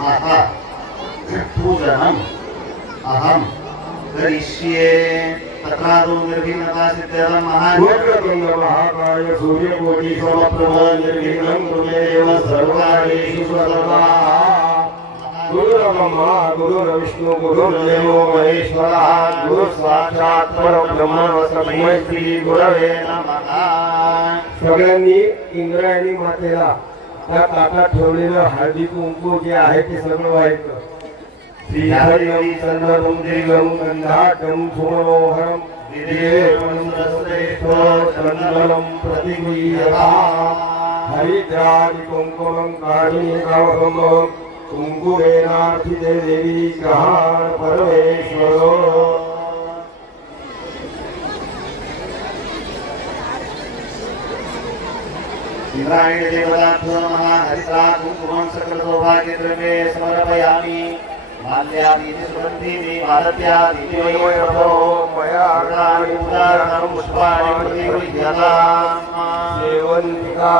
महा पूजनम् अहं करिष्ये तक्रादो निर्भिन्नता सिद्ध्यर्थं महान् वक्रतुण्ड महाकाय सूर्यकोटि समप्रभ निर्विघ्नं कुरुदेव सर्वकार्येषु सर्वदा गुरुर्ब्रह्मा गुरुर्विष्णु गुरुर्देवो महेश्वरः गुरु साक्षात् परब्रह्म तस्मै श्री गुरवे नमः सगळ्यांनी इंद्रायणी मातेला त्या ताटात ठेवलेलं हळदी कुंकू जे आहे ते सगळं व्हायचं श्रीहरिं चंद्रमुद्रिगं गंधाटं सुमनोहरं विदेवं चन्दनं प्रतिगृह्यता. हरिद्रादि कुङ्कुमं कारुणिकावकं देवी ग्रहाण परमेश्वरो. इंद्रायण देवताभ्यो नमः हरिद्रा कुङ्कुमं सकलसौभाग्यद्रव्ये समर्पयामि। मालत्यादीनि वै प्रभो मया अर्णानि उदारणं पुष्पाणि सेवन्तिका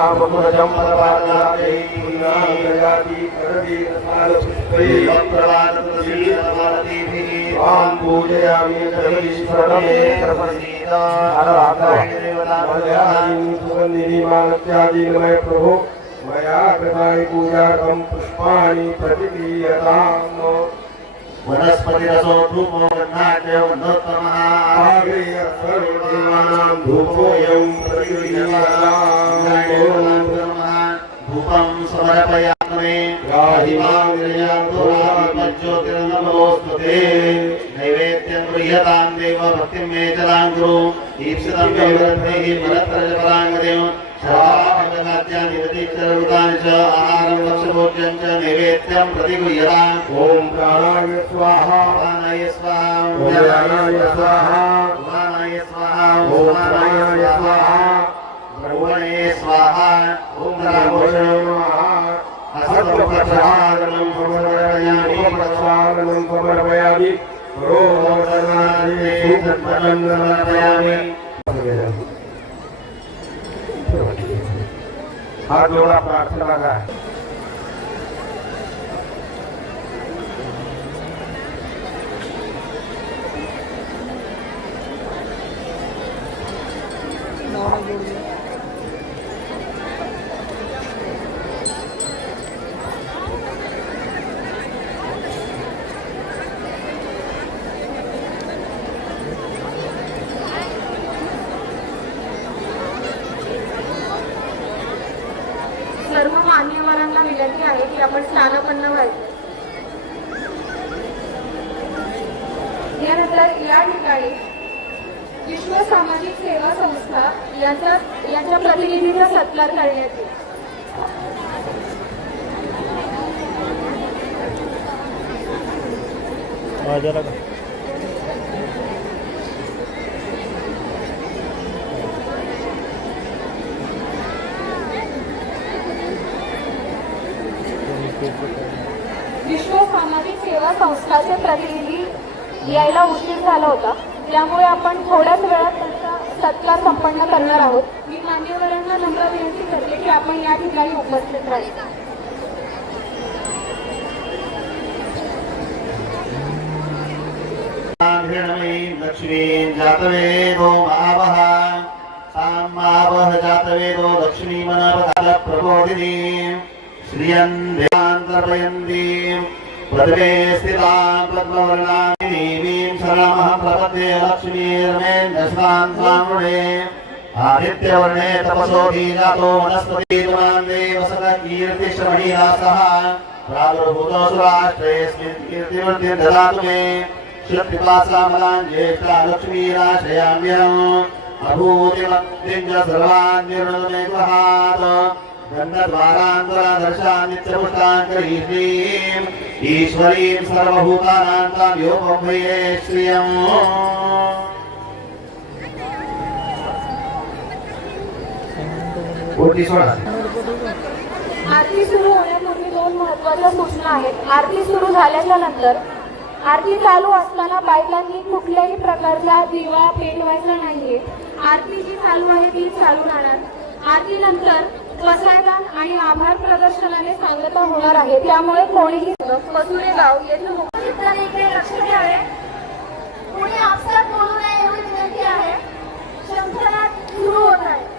करवीरसालपुष्पै त्वां पूजयामि जगदीश्वरमे प्रभो। मया कृतानि पूजार्थं पुष्पाणि प्रतिदीयताम् वनस्पतिरसो धूपो गन्धाढ्यो सर्वदेवानां धूपोऽयं धूपं समर्पयामि ज्योतिर्नमोऽस्तुते नैवेद्यं गृह्यतां देव भक्तिं मे चलां कुरु। ईप्सितं मे वरद्भिः फलत्रजपराङ्गदेव शाखाद्यानि व्यतिचरवृतानि च आहारं लक्ष्यभोज्यं च नैवेद्यं प्रतिगृह्यताम् ॐ प्राणाय स्वाहा। स्वाहा। प्राणाय स्वाहा। स्वाहा। प्राणाय स्वाहा। रोदनादि सुखं समर्पयामि हात जोडा प्रार्थना करा सर्व मान्यवरांना विनंती आहे की आपण स्थानपन्न व्हायचं यानंतर या ठिकाणी विश्व सामाजिक सेवा संस्था यांचा यांच्या प्रतिनिधीचा सत्कार करण्यात येईल विश्व सामाजिक सेवा संस्थाचे प्रतिनिधी यायला उशीर झाला होता. त्यामुळे आपण थोड्याच वेळात त्यांचा सत्कार संपन्न करणार आहोत. मी मान्यवरांना नम्र विनंती करते की आपण या ठिकाणी उपस्थित राहील लक्ष्मीं जातवेदो महावः सां महावः जातवेदो लक्ष्मीमनपकालप्रबोधिनी श्रियन् देवान्तर्पयन्तीं पद्मे स्थितां पद्मवर्णां देवीं शरणमहं प्रपद्ये लक्ष्मीर्मेन्द्रस्तां स्वामुणे। आदित्यवर्णे तपसो धीजातो वनस्पतिमान् देव सदा कीर्तिश्रमणीनासः प्रादुर्भूतो मे। लक्ष्मीराशयाम्यहम् सर्वभूतानां तां श्रियम् कोटी सोळा आरती सुरू होण्यापूर्वी दोन महत्त्वाच्या सूचना आहेत. आरती सुरू झाल्याच्यानंतर आरती चालू असताना बायकांनी कुठल्याही प्रकारचा दिवा पेटवायचा नाहीये. आरती जी चालू आहे ती चालू राहणार. आरती नंतर पसायदान आणि आभार प्रदर्शनाने सांगता होणार आहे. त्यामुळे कोणीही कसुरे गाव येथे इकडे लक्ष द्यावे कोणी आपसात बोलू नये एवढी विनंती आहे. शंकरात सुरू होत आहे.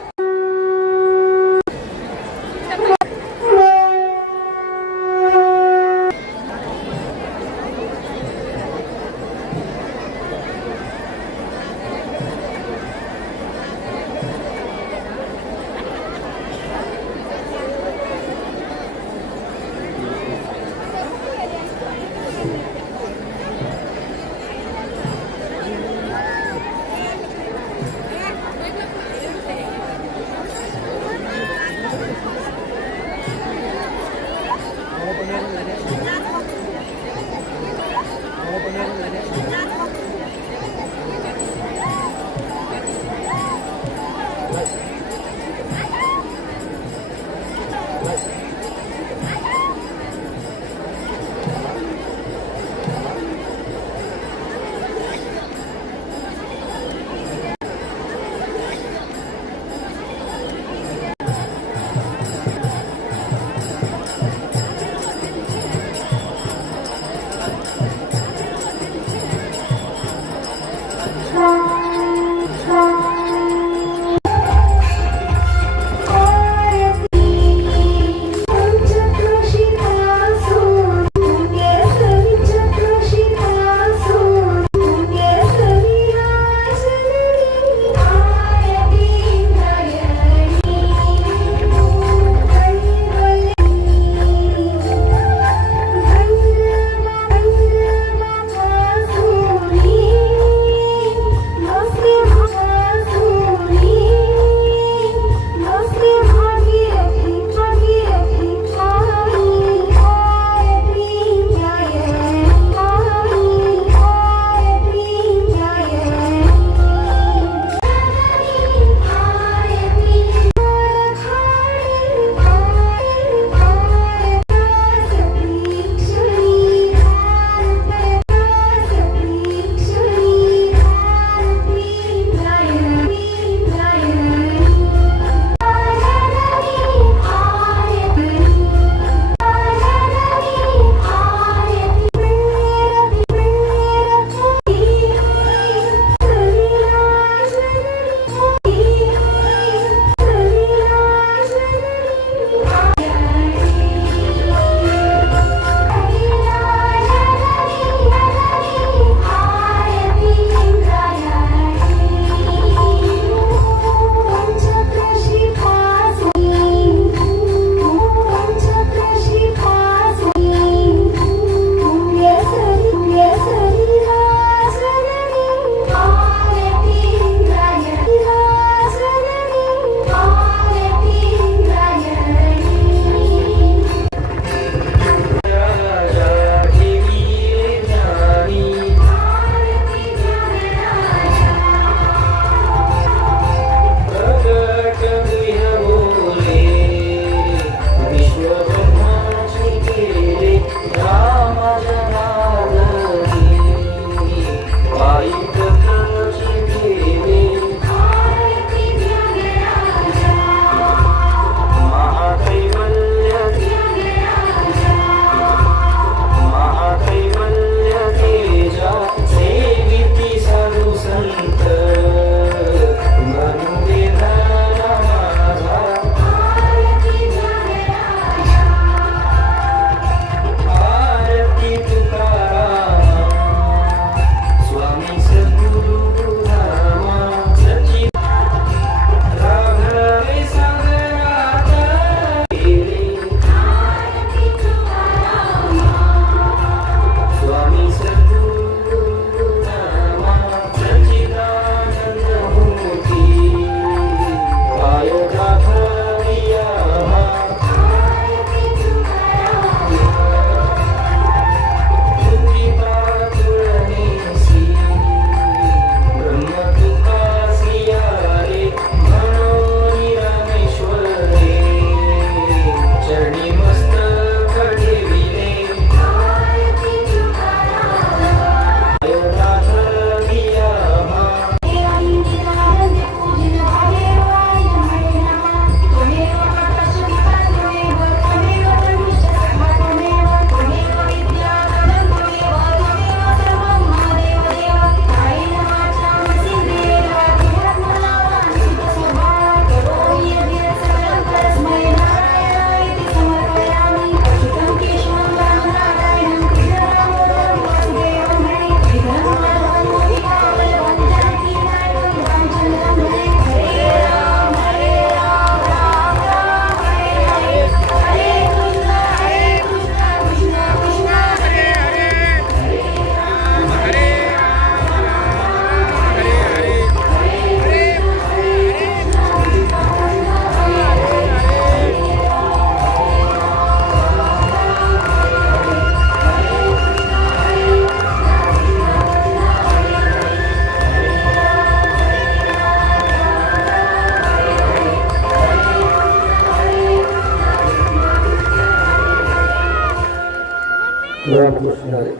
रामकृष्ण हरी.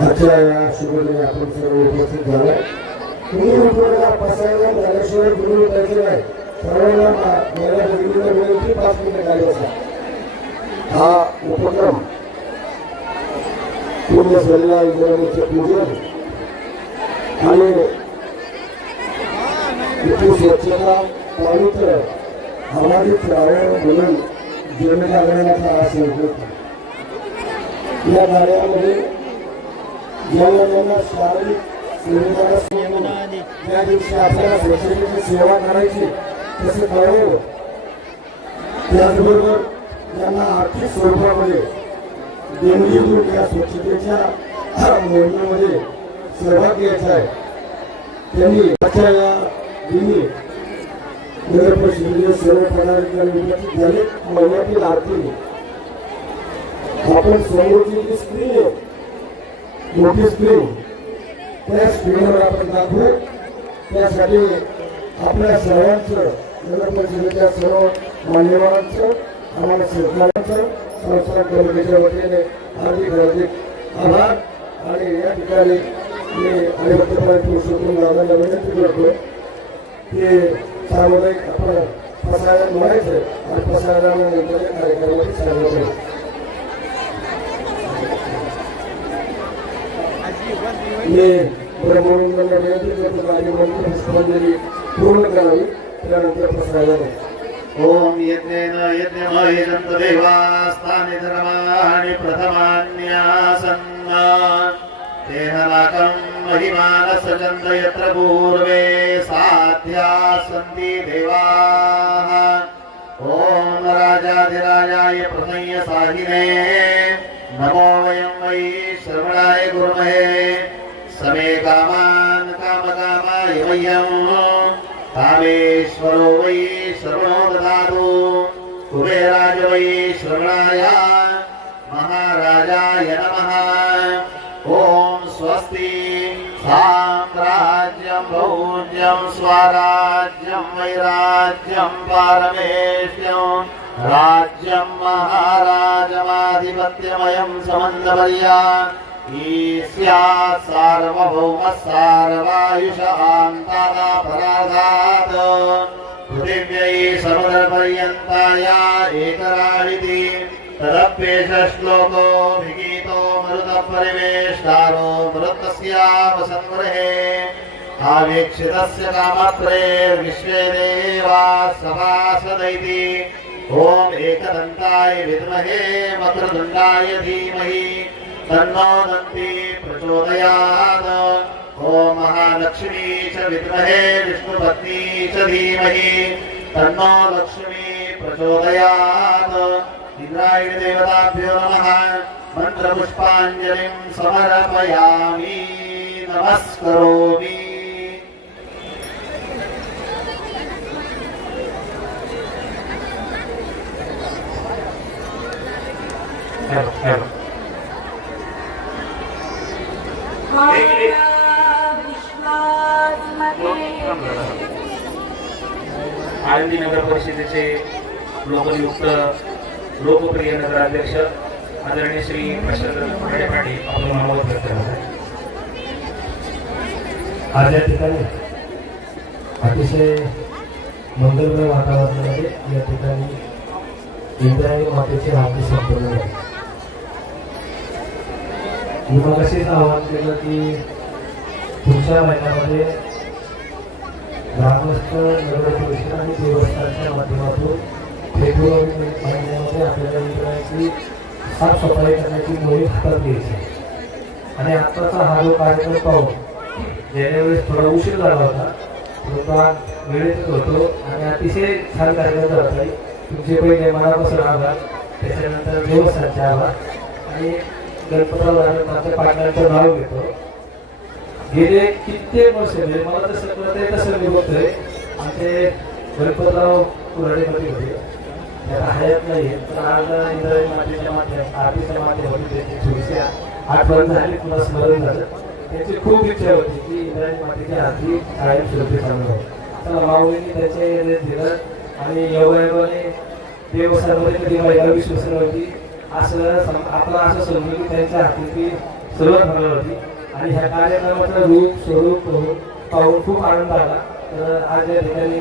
आजच्या या शुभदिनी आपण सर्व उपस्थित झालो तुम्ही उपयोगाला बसायला झाल्याशिवाय गुरु उठायचे नाही सर्वांना मा- याला विनंती पाच मिनिटं खाली हा उपक्रम पूर्ण झालेला इंद्राणीचे पूजन आणि इथे स्वच्छता पवित्र हवाली प्रायण म्हणून जनजागरणाचा हा संकल्प या कार्यामध्ये ज्यांना ज्यांना शारीरिक सुविधा ज्या दिवशी आपल्याला स्वच्छतेची सेवा करायची तसे करावं त्याचबरोबर त्यांना आर्थिक स्वरूपामध्ये देणगी म्हणून या स्वच्छतेच्या मोहिमेमध्ये सहभाग घ्यायचा आहे. त्यांनी आजच्या या दिनी नगर परिषदेचे सर्व पदाधिकारी उपस्थित झाले. महिन्यातील आरती आपण समोरची जी स्क्रीन आहे मोठी स्क्रीन त्या स्क्रीनवर आपण दाखवू. त्यासाठी आपल्या सर्वांचं नगर परिषदेच्या सर्व मान्यवरांचं आम्हाला सरकारांचं संस्था कमिटीच्या वतीने हार्दिक हार्दिक आभार. आणि या ठिकाणी मी हरिभक्तपणे पुरुषोत्तम दादांना विनंती करतो की सामुदायिक आपण प्रसारण म्हणायचं आणि प्रसारणानंतर कार्यक्रमाची सांगत हे मी ब्रह्मविंदांना विनंती करतो माझी मंत्री पूर्ण करावी त्यानंतर प्रसारण ओम ॐ यज्ञेन यज्ञमयजन्त देवास्तानि धर्माणि प्रथमान्यासन् तेन नाकम् महिमानसजन्त यत्र पूर्वे साध्याः सन्ति देवाः। ॐ राजाधिराजाय प्रसंय कामेश्वरो वै श्रवणो ददातु कुबेराज वै श्रवणाय महाराजाय नमः ॐ स्वस्ति साम्राज्यं भौज्यं स्वराज्यं वैराज्यं पारमेष्यं राज्यं महाराजमाधिपत्यमयं समन्तवर्या ईस्यात् सार्वभौमः सार्वायुष आन्तानापराधात् पृथिव्यै समुद्रपर्यन्ताया एकराळिति तदप्येष श्लोको विगीतो मरुतपरिवेष्टारो मरुतस्यावसङ्गृहे आवीक्षितस्य कामत्रे विश्वे देवा सभासदैति ॐ एकदन्ताय विद्महे वक्रतुण्डाय धीमहि तन्नो दन्ति प्रचोदयात्। ॐ महालक्ष्मी च विद्महे विष्णुपत्नी च धीमहि। तन्नो लक्ष्मी प्रचोदयात् इन्द्रायणदेवताभ्यो नमः। मन्त्रपुष्पाञ्जलिं समर्पयामि। नमस्करोमि। आळंदी नगर परिषदेचे लोकनियुक्त लोकप्रिय नगराध्यक्ष आदरणीय श्री प्रशांत पाटील आपण मानवत व्यक्त करत आज या ठिकाणी अतिशय मंगलमय वातावरणामध्ये या ठिकाणी इंद्रायणी मातेची आरती संपन्न झाली. मी मग असेच आवाहन केलं की पुढच्या महिन्यामध्ये ग्रामस्थ नगर परिषद आणि देवस्थानच्या माध्यमातून फेब्रुवारी महिन्यामध्ये आपल्याला इंद्रायणी साफसफाई करण्याची मोहीम हातात घ्यायची. आणि आत्ताचा हा जो कार्यक्रम पाहून गेल्या वेळेस थोडा उशीर झाला होता. परंतु आज वेळेतच होतो आणि अतिशय छान कार्यक्रम झाला तुमचे पहिले मनापासून आभार. त्याच्यानंतर देवस्थानचे आभार. आणि गणपतराव माझ्या पाटलांचं नाव घेतो. गेले कित्येक वर्ष म्हणजे मला जसं कळत आहे तसं मी बघतोय. आमचे गणपतराव कुराडेमध्ये होते. त्याला हयात नाही पण आज मातेच्या माध्यम आरतीच्या माध्यमातून त्याची थोडीशी आठवण झाली तुला स्मरण झालं. त्याची खूप इच्छा होती की इंद्रायणी मातेची आरती कायम स्वरूपी चालू तर माऊलींनी त्याचे दिलं आणि योगायोगाने देवस्थानमध्ये कधी महिला विश्वसन होती. असं आपला असं समजू की त्यांच्या हाती ती सुरुवात होणार होती. आणि ह्या कार्यक्रमाचं रूप स्वरूप पाहून खूप आनंद आला. तर आज या ठिकाणी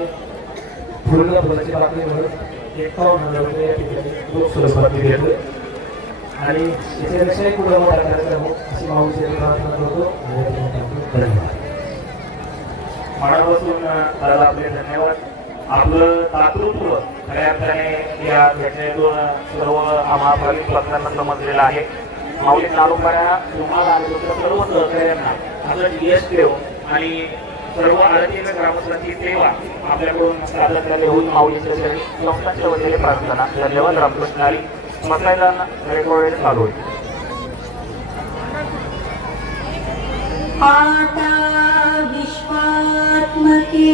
पूर्ण फुलाची बातमी म्हणून एकावन्न हजार रुपये या ठिकाणी रोख स्वरूपात मी देतो आणि याच्यापेक्षाही पुढे मोठा कार्यक्रम हो अशी माऊलीची प्रार्थना करतो. धन्यवाद. मनापासून दादा आपले धन्यवाद. आपलं दातृत्व खऱ्या अर्थाने या घटनेतून सर्व आम्हा भाविक भक्तांना समजलेलं आहे. माऊली तालुक्याला तुम्हाला सर्व सहकार्यांना असं यश देऊन हो आणि सर्व आरतीय ग्रामस्थांची सेवा आपल्याकडून सादर सातत्याने होऊन माऊलीच्या शरीर संस्थांच्या वतीने प्रार्थना. धन्यवाद रामकृष्ण हरी. मसायला रेकॉर्ड चालू होईल. पाता विश्वात्मके